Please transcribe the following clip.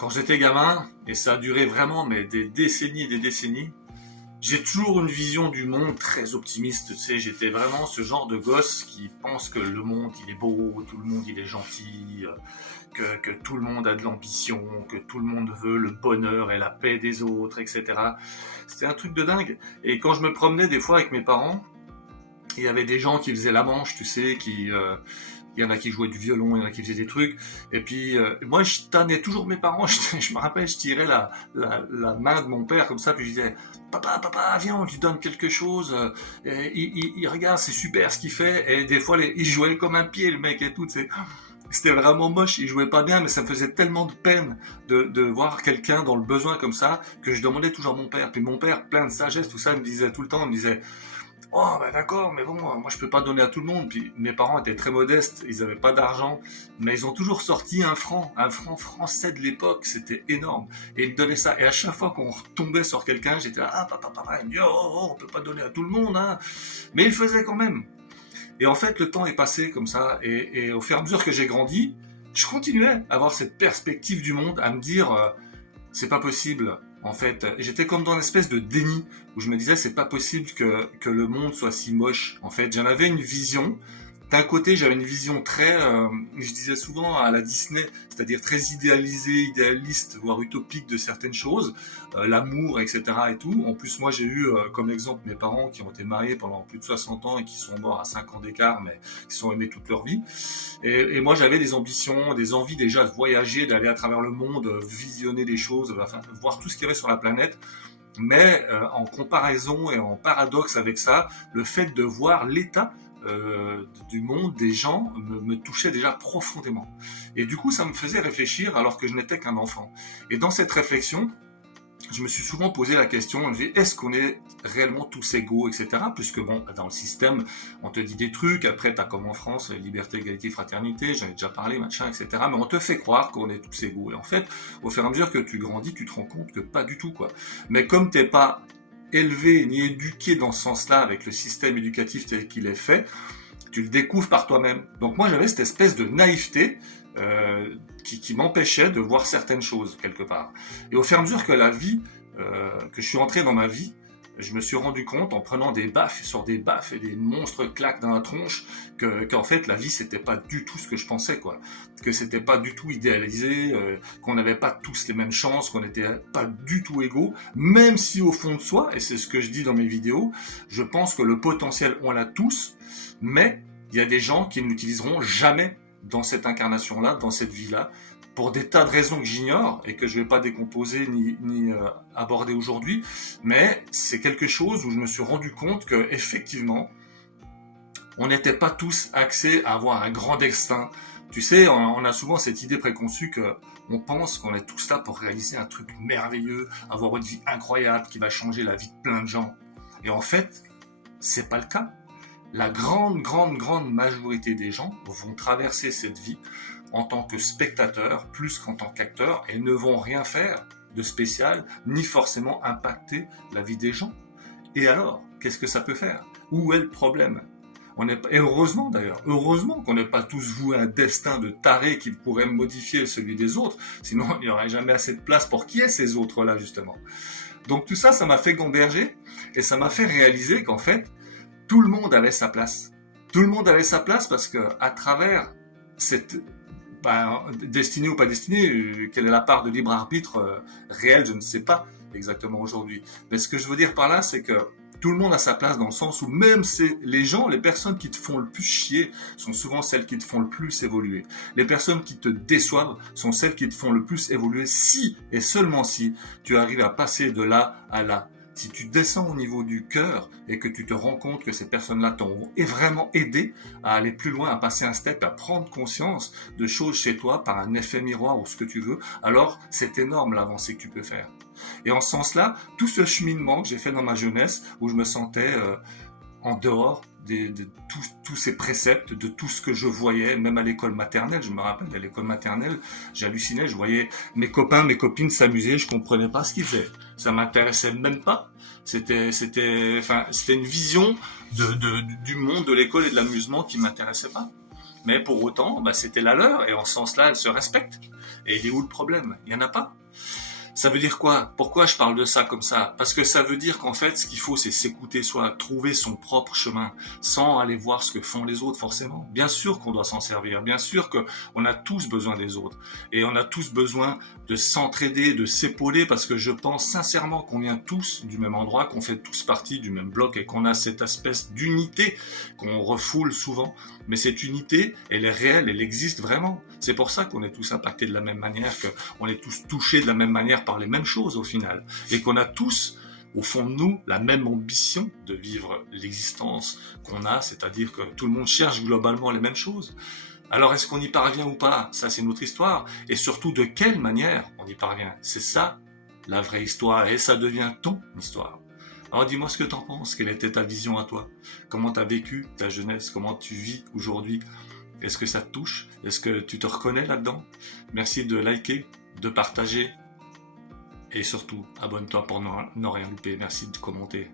Quand j'étais gamin, et ça a duré vraiment mais des décennies et des décennies, j'ai toujours une vision du monde très optimiste. Tu sais, j'étais vraiment ce genre de gosse qui pense que le monde il est beau, tout le monde il est gentil, que tout le monde a de l'ambition, que tout le monde veut le bonheur et la paix des autres, etc. C'était un truc de dingue. Et quand je me promenais des fois avec mes parents, il y avait des gens qui faisaient la manche, tu sais, il y en a qui jouaient du violon, il y en a qui faisaient des trucs. Et puis, moi, je tannais toujours mes parents. Je me rappelle, je tirais la main de mon père comme ça, puis je disais, papa, viens, on lui donne quelque chose. Il regarde, c'est super ce qu'il fait. Et des fois, il jouait comme un pied, le mec et tout. C'était vraiment moche, il jouait pas bien, mais ça me faisait tellement de peine de voir quelqu'un dans le besoin comme ça, que je demandais toujours à mon père. Puis mon père, plein de sagesse, tout ça, il me disait tout le temps, il me disait, oh, ben d'accord, mais bon, moi je peux pas donner à tout le monde. Puis mes parents étaient très modestes, ils avaient pas d'argent, mais ils ont toujours sorti un franc français de l'époque, c'était énorme. Et ils me donnaient ça. Et à chaque fois qu'on retombait sur quelqu'un, j'étais là, ah papa, il me dit, on peut pas donner à tout le monde, hein. Mais ils le faisaient quand même. Et en fait, le temps est passé comme ça, et au fur et à mesure que j'ai grandi, je continuais à avoir cette perspective du monde, à me dire, c'est pas possible. En fait, j'étais comme dans une espèce de déni où je me disais c'est pas possible que le monde soit si moche. En fait, j'en avais une vision. D'un côté, j'avais une vision très, je disais souvent à la Disney, c'est-à-dire très idéalisée, idéaliste, voire utopique de certaines choses, l'amour, etc. et tout. En plus, moi, j'ai eu comme exemple mes parents qui ont été mariés pendant plus de 60 ans et qui sont morts à 5 ans d'écart, mais qui sont aimés toute leur vie. Et moi, j'avais des ambitions, des envies déjà de voyager, d'aller à travers le monde, visionner des choses, enfin, voir tout ce qu'il y avait sur la planète. Mais en comparaison et en paradoxe avec ça, le fait de voir l'état du monde, des gens, me touchait déjà profondément. Et du coup, ça me faisait réfléchir alors que je n'étais qu'un enfant. Et dans cette réflexion, je me suis souvent posé la question, je me dis, est-ce qu'on est réellement tous égaux, etc. Puisque bon, dans le système, on te dit des trucs, après t'as comme en France, liberté, égalité, fraternité, j'en ai déjà parlé, machin, etc. Mais on te fait croire qu'on est tous égaux. Et en fait, au fur et à mesure que tu grandis, tu te rends compte que pas du tout, quoi. Mais comme t'es pas élevé ni éduqué dans ce sens-là avec le système éducatif tel qu'il est fait, tu le découvres par toi-même. Donc moi j'avais cette espèce de naïveté qui m'empêchait de voir certaines choses quelque part. Et au fur et à mesure que la vie, que je suis entré dans ma vie, je me suis rendu compte en prenant des baffes sur des baffes et des monstres claques dans la tronche qu'en fait la vie c'était pas du tout ce que je pensais, quoi. Que c'était pas du tout idéalisé, qu'on n'avait pas tous les mêmes chances, qu'on n'était pas du tout égaux, même si au fond de soi, et c'est ce que je dis dans mes vidéos, je pense que le potentiel on l'a tous, mais il y a des gens qui ne l'utiliseront jamais dans cette incarnation-là, dans cette vie-là, pour des tas de raisons que j'ignore et que je ne vais pas décomposer ni aborder aujourd'hui, mais c'est quelque chose où je me suis rendu compte que effectivement, on n'était pas tous axés à avoir un grand destin. Tu sais, on a souvent cette idée préconçue que on pense qu'on est tous là pour réaliser un truc merveilleux, avoir une vie incroyable qui va changer la vie de plein de gens. Et en fait, c'est pas le cas. La grande majorité des gens vont traverser cette vie en tant que spectateurs plus qu'en tant qu'acteurs et ne vont rien faire de spécial ni forcément impacter la vie des gens. Et alors, qu'est-ce que ça peut faire? Où est le problème? Et heureusement d'ailleurs, heureusement qu'on n'est pas tous voués à un destin de taré qui pourrait modifier celui des autres, sinon il n'y aurait jamais assez de place pour qui est ces autres-là justement. Donc tout ça, ça m'a fait gamberger et ça m'a fait réaliser qu'en fait, tout le monde avait sa place. Tout le monde avait sa place parce que à travers cette destinée ou pas destinée, quelle est la part de libre arbitre réelle, je ne sais pas exactement aujourd'hui. Mais ce que je veux dire par là, c'est que tout le monde a sa place dans le sens où même les personnes qui te font le plus chier sont souvent celles qui te font le plus évoluer. Les personnes qui te déçoivent sont celles qui te font le plus évoluer si et seulement si tu arrives à passer de là à là. Si tu descends au niveau du cœur et que tu te rends compte que ces personnes-là t'ont vraiment aidé à aller plus loin, à passer un step, à prendre conscience de choses chez toi par un effet miroir ou ce que tu veux, alors c'est énorme l'avancée que tu peux faire. Et en ce sens-là, tout ce cheminement que j'ai fait dans ma jeunesse, où je me sentais en dehors de tous ces préceptes, de tout ce que je voyais, même à l'école maternelle, je me rappelle, à l'école maternelle, j'hallucinais, je voyais mes copains, mes copines s'amuser, je comprenais pas ce qu'ils faisaient. Ça m'intéressait même pas. C'était une vision du monde de l'école et de l'amusement qui m'intéressait pas. Mais pour autant, c'était la leur, et en ce sens-là, elle se respecte. Et il est où le problème? Il n'y en a pas. Ça veut dire quoi? Pourquoi je parle de ça comme ça? Parce que ça veut dire qu'en fait, ce qu'il faut, c'est s'écouter soi, trouver son propre chemin, sans aller voir ce que font les autres, forcément. Bien sûr qu'on doit s'en servir, bien sûr qu'on a tous besoin des autres. Et on a tous besoin de s'entraider, de s'épauler, parce que je pense sincèrement qu'on vient tous du même endroit, qu'on fait tous partie du même bloc, et qu'on a cette espèce d'unité qu'on refoule souvent. Mais cette unité, elle est réelle, elle existe vraiment. C'est pour ça qu'on est tous impactés de la même manière, qu'on est tous touchés de la même manière par les mêmes choses au final. Et qu'on a tous, au fond de nous, la même ambition de vivre l'existence qu'on a, c'est-à-dire que tout le monde cherche globalement les mêmes choses. Alors est-ce qu'on y parvient ou pas? Ça c'est notre histoire. Et surtout de quelle manière on y parvient? C'est ça la vraie histoire et ça devient ton histoire. Alors dis-moi ce que t'en penses, quelle était ta vision à toi? Comment t'as vécu ta jeunesse? Comment tu vis aujourd'hui? Est-ce que ça te touche? Est-ce que tu te reconnais là-dedans? Merci de liker, de partager et surtout abonne-toi pour ne rien louper. Merci de commenter.